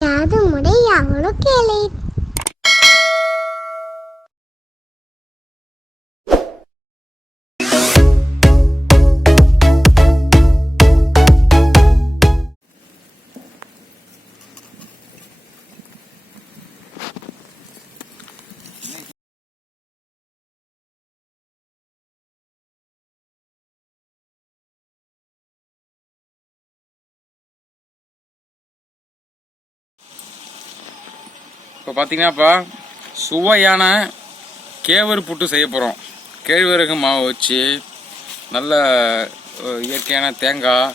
ಯಾವುದು ಮುಡೆ ಯಾವಳು ಕೇಳಿ இப்போ பார்த்தீங்கன்னாப்பா சுவையான கேவர் புட்டு செய்ய போகிறோம். கேழ்வரகு மாவு வச்சு நல்ல இயற்கையான தேங்காய்,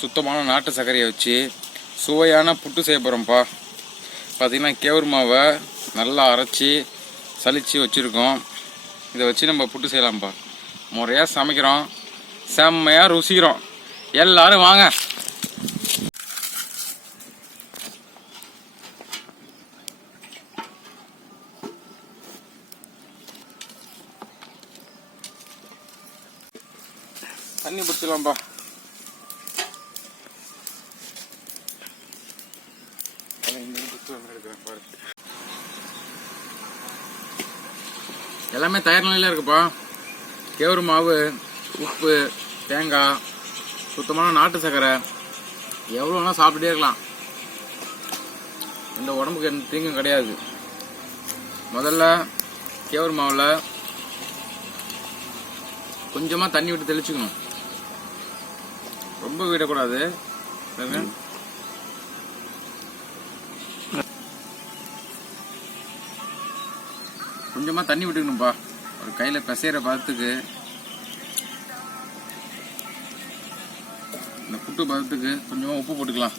சுத்தமான நாட்டு சர்க்கரையை வச்சு சுவையான புட்டு செய்ய போகிறோம்ப்பா. பார்த்திங்கன்னா கேவர் மாவை நல்லா அரைச்சி சலித்து வச்சுருக்கோம். இதை வச்சு நம்ம புட்டு செய்யலாம்ப்பா. முறையாக சமைக்கிறோம், செம்மையாக ருசிக்கிறோம். எல்லோரும் வாங்க. தண்ணி பிடிச்சிடலாம்ப்பா. எல்லாமே தயார் நிலையில் இருக்குப்பா. கேவரு மாவு, உப்பு, தேங்காய், சுத்தமான நாட்டு சர்க்கரை, எவ்வளோனா சாப்பிட்டுட்டே இருக்கலாம். இந்த உடம்புக்கு எந்த தீங்கும் கிடையாது. முதல்ல கேவரு மாவில் கொஞ்சமாக தண்ணி விட்டு தெளிச்சுக்கணும். ரொம்ப விடக்கூடாது. கொஞ்சமா தண்ணி விட்டுக்கணும்பா. ஒரு கையில பிசைற பதத்துக்கு, இந்த புட்டு பதத்துக்கு கொஞ்சமா உப்பு போட்டுக்கலாம்.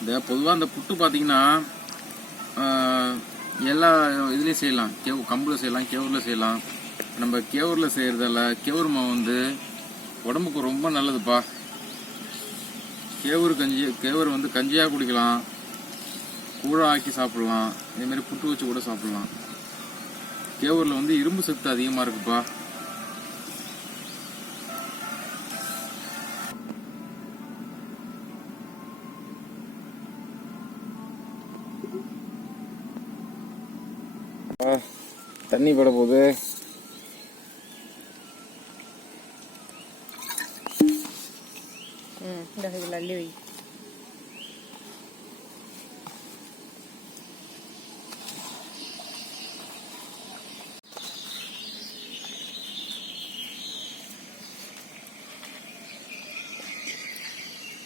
இந்த பொதுவாக இந்த புட்டு பார்த்தீங்கன்னா எல்லா இதுலேயும் செய்யலாம். கம்புல செய்யலாம், கேவூரில் செய்யலாம். நம்ம கேவூரில் செய்கிறதால கேவூர் மாவு வந்து உடம்புக்கு ரொம்ப நல்லதுப்பா. கேவூர் வந்து கஞ்சியாக குடிக்கலாம், கூழாக ஆக்கி சாப்பிடலாம், இதேமாரி புட்டு வச்சு கூட சாப்பிடலாம். கேவூரில் வந்து இரும்பு சத்து அதிகமாக இருக்குப்பா. தண்ணி பட போகுது. அள்ளி வை.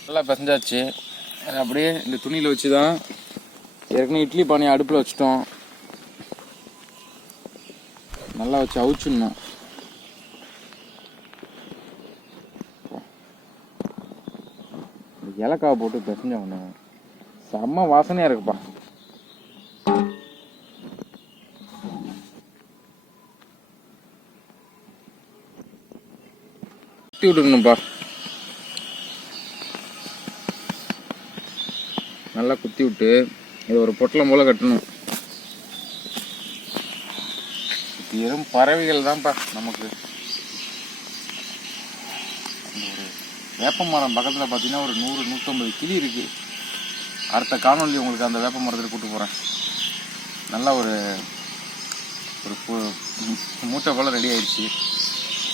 நல்லா பிசைஞ்சாச்சு. அப்படியே இந்த துணியில் வச்சு தான் ஏற்கனவே இட்லி பானையை அடுப்பில் வச்சுட்டோம். நல்லா வச்சு அவிச்சிடணும். ஏலக்காவை போட்டு பிசைஞ்சோம்னா செம்ம வாசனையாக இருக்குப்பா. குத்தி விட்டுக்கணும்ப்பா. நல்லா குத்தி விட்டு இது ஒரு பொட்டலம் போல கட்டணும். வெறும் பறவைகள் தான்ப்பா நமக்கு. வேப்ப மரம் பக்கத்தில் பார்த்தீங்கன்னா ஒரு 100-150 கிளி இருக்கு. அடுத்த காணொலி உங்களுக்கு அந்த வேப்ப மரத்தில் கூப்பிட்டு போகிறேன். நல்லா ஒரு மூட்டை போல் ரெடி ஆயிடுச்சு.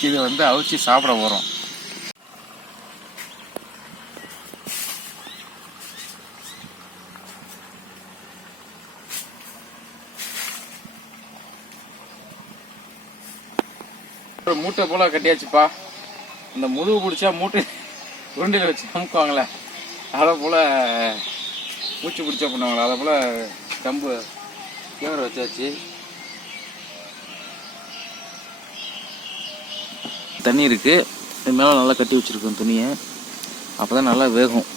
இதை வந்து அவிச்சு சாப்பிட போகிறோம். ஒரு மூட்டை போல கட்டியாச்சுப்பா. இந்த முதுகு பிடிச்சா மூட்டை உருண்டையில் வச்சு அமுக்குவாங்களே, அதை போல் மூச்சு பிடிச்சா பண்ணுவாங்களே, அதை போல் கம்பு கேவரை வச்சாச்சு. தண்ணி இருக்குது, இது மேலே நல்லா கட்டி வச்சுருக்கோம் துணியை. அப்போ தான் நல்லா வேகும்.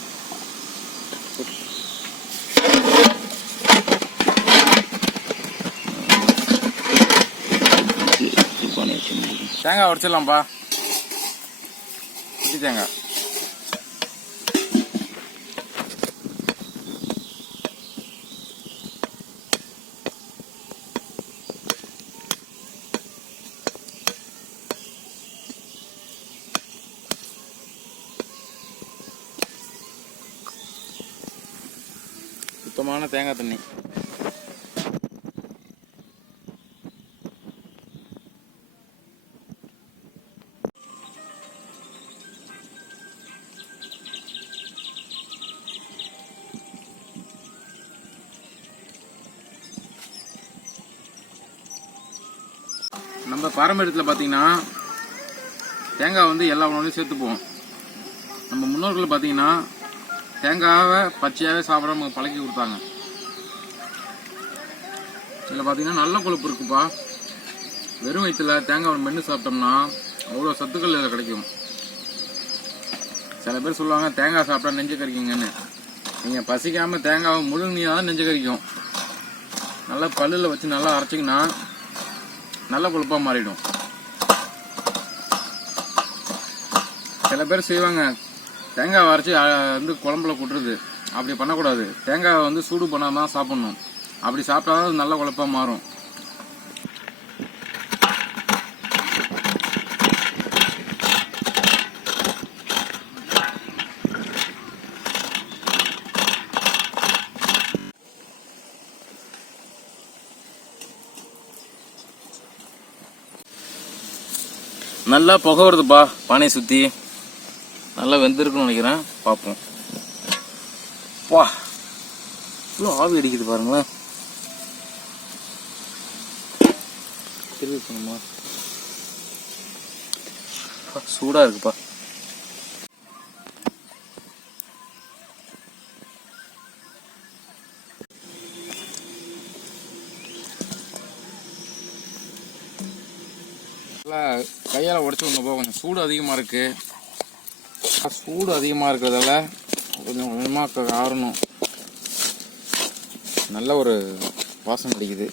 தேங்காய் உடைச்சிடலாம்ப்பா. குட்டி தேங்காய் சுத்தமான தேங்காய் தண்ணி. நம்ம பாரம்பரியத்தில் பார்த்தீங்கன்னா தேங்காய் வந்து எல்லா உணவுலையும் சேர்த்துப்போம். நம்ம முன்னோர்கள் பார்த்தீங்கன்னா தேங்காவை பச்சையாகவே சாப்பிட நமக்கு பழக்கி கொடுத்தாங்க. இதில் பார்த்தீங்கன்னா நல்ல கொழுப்பு இருக்குப்பா. வெறும் வயிற்றுல தேங்காய் மென்று சாப்பிட்டோம்னா அவ்வளோ சத்துக்கள் இதில் கிடைக்கும். சில பேர் சொல்லுவாங்க தேங்காய் சாப்பிட்டா நெஞ்சு கறிக்குங்கன்னு. நீங்கள் பசிக்காமல் தேங்காவை முழுங்கினா தான் நெஞ்சு கறிக்கும். நல்லா பல்லில் வச்சு நல்லா அரைச்சிங்கன்னா நல்ல கொழுப்பாக மாறிடும். சில பேர் செய்வாங்க தேங்காய் அரைச்சி வந்து குழம்புல கொட்டுறது. அப்படி பண்ணக்கூடாது. தேங்காய் வந்து சூடு பண்ணாமல் தான் சாப்பிட்ணும். அப்படி சாப்பிட்டா தான் நல்ல கொழுப்பாக மாறும். நல்லா புகை வருதுப்பா. பானையை சுற்றி நல்லா வெந்திருக்குன்னு நினைக்கிறேன். பார்ப்போம். வா, இவ்வளோ ஆவி அடிக்குது பாருங்களேன். தெரியுமா, சூடாக இருக்குப்பா. கையால் உடச்சி ஒன்று கொஞ்சம் சூடு அதிகமாக இருக்குது. சூடு அதிகமாக இருக்கிறதால கொஞ்சம் கொஞ்சமாக ஆறணும். நல்ல ஒரு வாசனை அடிக்குது.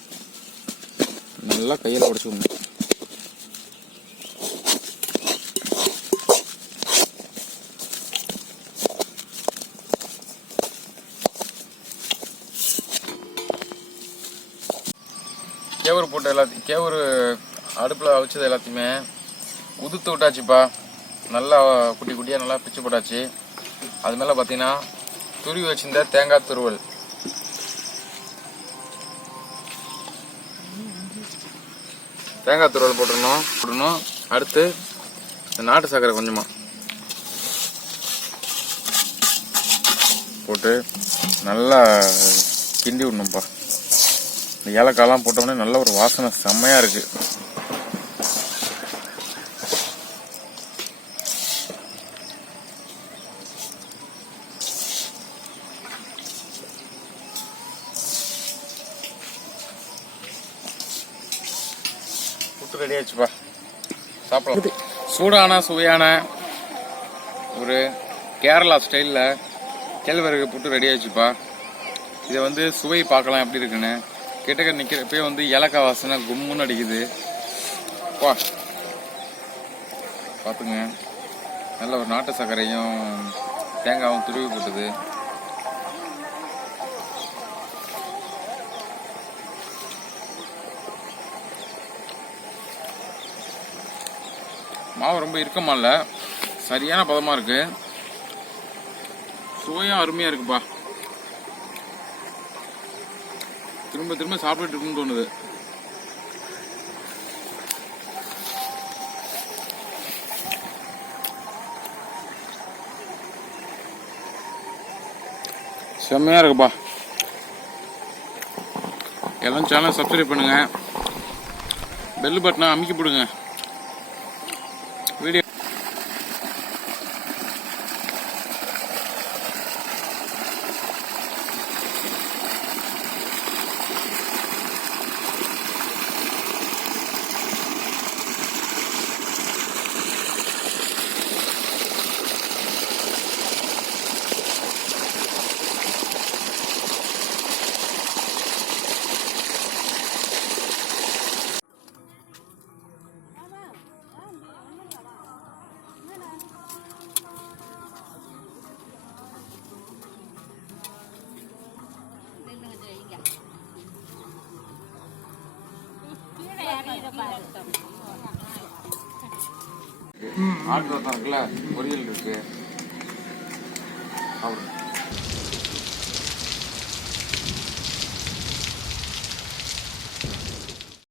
நல்லா கையால் உடச்சி விடணும். கேவரு போட்டு எல்லாத்தையும் கேவரு அடுப்பில் வச்சது எல்லாத்தையுமே உதுத்து விட்டாச்சுப்பா. நல்லா குட்டி குட்டியாக நல்லா பிச்சு போட்டாச்சு. அது மேலே பார்த்தீங்கன்னா துருவி வச்சிருந்த தேங்காய் துருவல், போட்டுடணும். அடுத்து இந்த நாட்டு சர்க்கரை கொஞ்சமாக போட்டு நல்லா கிண்டி விடணும்ப்பா. இந்த ஏலக்காயெல்லாம் போட்டோம்னா நல்ல ஒரு வாசனை செம்மையாக இருக்குது. புட்டு ரெடி ஆயிடுச்சுப்பா. சாப்பிடலாம். சூடான சுவையான ஒரு கேரளா ஸ்டைலில் கேழ்வரகு புட்டு ரெடி ஆயிடுச்சுப்பா. இதை வந்து சுவை பார்க்கலாம் எப்படி இருக்குன்னு. கிட்டக்க நிற்கிறப்பே வந்து ஏலக்காய் வாசனை கும்முன்னு அடிக்குது. வா, பார்த்துங்க. நல்ல ஒரு நாட்டு சர்க்கரையும் தேங்காயும் துருவி போட்டுது. மாவு ரொம்ப இறுக்கமா இல்லை, சரியான பதமாக இருக்கு. சுவையும் அருமையாக இருக்குப்பா. திரும்ப திரும்ப சாப்பிட்டுட்டு இருக்குன்னு தோணுது. செம்மையாக இருக்குப்பா. எல்லாம் சேனல் சப்ஸ்கிரைப் பண்ணுங்க, பெல் பட்டனை அமுக்கி போடுங்க. வீடியோ ஆட்டு இருக்குல்ல, பொரியல் இருக்கு.